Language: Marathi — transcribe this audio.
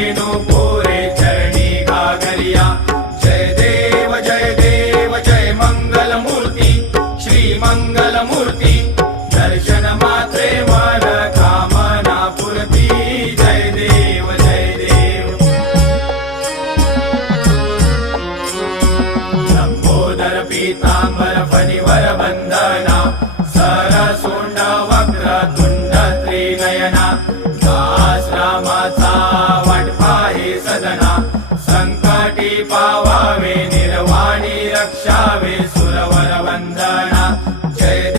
रेणू पुरे चरणी घागरिया जय देव जय मंगल मूर्ती श्री मंगल मूर्ती दर्शन मात्रे मन कामना पूर्ती जय देव लंबोदर पीतांबर फणिवर बंदना सरसुंड वक्र तुंड त्रिनयना दास रामाचा वाट पाहे सदना संकटी पावावे